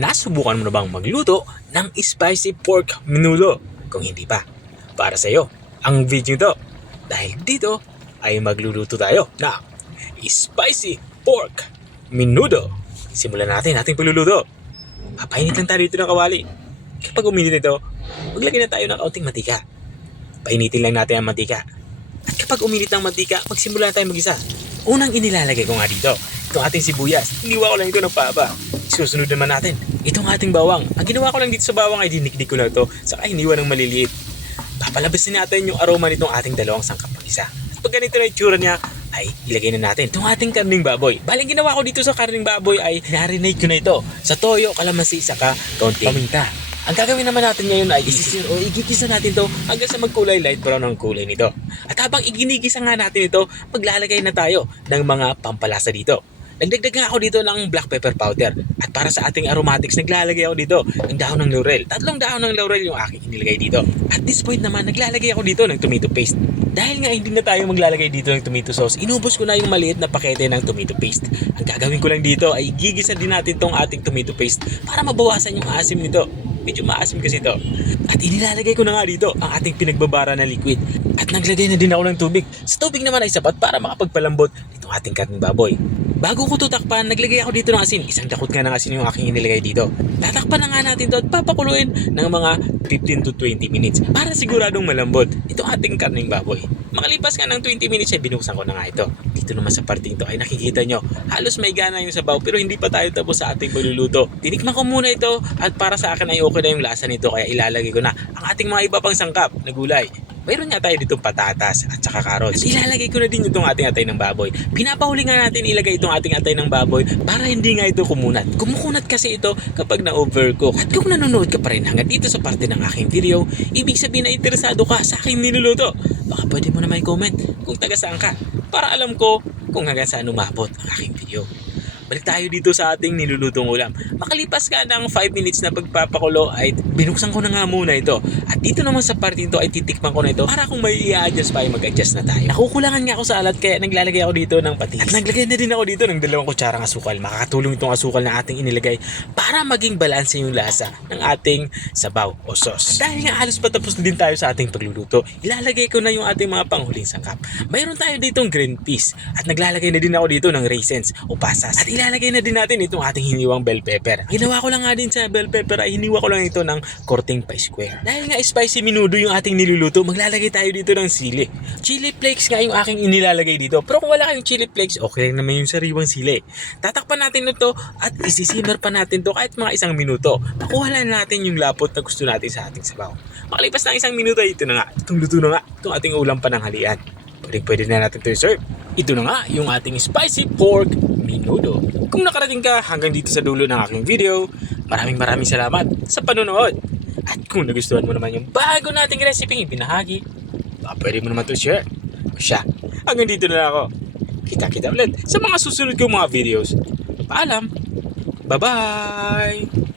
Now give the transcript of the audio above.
Nasubukan mo na bang magluto ng spicy pork menudo? Kung hindi pa, para sa iyo ang video to. Dahil dito ay magluluto tayo na spicy pork menudo. Simulan natin ating pagluluto. Papainit lang tayo dito ng kawali. Kapag uminit ito, maglagay na tayo ng kaunting mantika. Painitin lang natin ang mantika. At kapag uminit ang mantika, magsimula na tayo mag-isa. Unang inilalagay ko nga dito, itong ating sibuyas. Iniwa ko lang ito ng paba. Susunod naman natin, itong ating bawang. Ang ginawa ko lang dito sa bawang ay dinikdik ko lang ito, saka iniwan ng maliliit. Papalabasin natin yung aroma nitong ating dalawang sangkap mag-isa. At pag ganito na itsura niya, ay ilagay na natin itong ating karning baboy. Bali, ginawa ko dito sa karning baboy ay narinate ko na ito sa toyo, kalamansi, saka konting paminta. Ang gagawin naman natin ngayon ay isisir o igigisa natin ito hanggang sa magkulay light brown ang kulay nito. At habang iginigisa nga natin ito, maglalagay na tayo ng mga pampalasa dito. Nagdagdag nga ako dito ng black pepper powder. At para sa ating aromatics, naglalagay ako dito ng dahon ng laurel. 3 dahon ng laurel yung aking inilagay dito. At this point naman, naglalagay ako dito ng tomato paste. Dahil nga hindi na tayo maglalagay dito ng tomato sauce, inubos ko na yung maliit na pakete ng tomato paste. Ang gagawin ko lang dito ay gigisa din natin tong ating tomato paste para mabawasan yung asim nito. Medyo maasim kasi ito. At inilalagay ko na nga dito ang ating pinagbabara na liquid. At naglagay na din ako ng tubig. Sa tubig naman ay sapat para makapagpalambot itong ating karning baboy. Bago ko tutakpan, naglagay ako dito ng asin. Isang dakot nga ng asin yung aking inilagay dito. Tatakpan na nga natin ito at papakuluin ng mga 15 to 20 minutes para siguradong malambot itong ating karning baboy. Makalipas nga ng 20 minutes ay binuksan ko na nga ito. Dito naman sa parting ito ay nakikita nyo, halos may gana yung sabaw pero hindi pa tayo tapos sa ating pagluluto. Tinikman ko muna ito at para sa akin ay okay na yung lasa nito kaya ilalagay ko na ang ating mga iba pang sangkap na gulay. Mayroon nga tayo ditong patatas at saka carrots. At ilalagay ko na din itong ating atay ng baboy. Pinapahuli nga natin ilagay itong ating atay ng baboy para hindi nga ito kumunat. Kumukunat kasi ito kapag na-overcook. At kung nanonood ka pa rin hanggang dito sa parte ng aking video, ibig sabihin na interesado ka sa aking niluluto. Baka pwede mo na may comment kung taga saan ka para alam ko kung hanggang saan umabot ang aking video. Balik tayo dito sa ating nilulutong ulam. Makalipas ka ng 5 minutes na pagpapakulo ay binuksan ko na nga muna ito. At dito naman sa part ito ay titikman ko na ito para kung may i-adjust pa ay mag-adjust na tayo. Nakukulangan nga ako sa alat kaya naglalagay ako dito ng patis. At naglagay na din ako dito ng 2 kutsarang asukal. Makakatulong itong asukal na ating inilagay para maging balanse yung lasa ng ating sabaw o sauce. Dahil nga halos patapos na din tayo sa ating pagluluto, ilalagay ko na yung ating mga panghuling sangkap. Mayroon tayo ditong green peas at naglalagay na din ako dito ng raisins o pasas. At ilalagay na din natin itong ating hiniwang bell pepper. Ginawa ko lang nga din sa bell pepper ay hiniwa ko lang ito ng korting pa square. Dahil nga spicy menudo yung ating niluluto, maglalagay tayo dito ng sili. Chili flakes nga yung aking inilalagay dito. Pero kung wala kayong chili flakes, okay lang naman yung sariwang sili. Tatakpan natin ito at isisimmer pa natin to kahit mga 1 minuto. Makuha lang natin yung lapot na gusto natin sa ating sabaw. Makalipas ng 1 minuto, ito na nga. Itong luto na nga. Itong ating ulam pananghalian. Pwede na natin ito i-serve. Ito na nga yung ating spicy pork menudo. Kung nakarating ka hanggang dito sa dulo ng aking video, maraming salamat sa panonood. At kung nagustuhan mo naman yung bago nating recipe ibinahagi, pwede mo naman ito share. O siya, hanggang dito na ako. Kita-kita ulit sa mga susunod kong mga videos. Paalam! Bye-bye!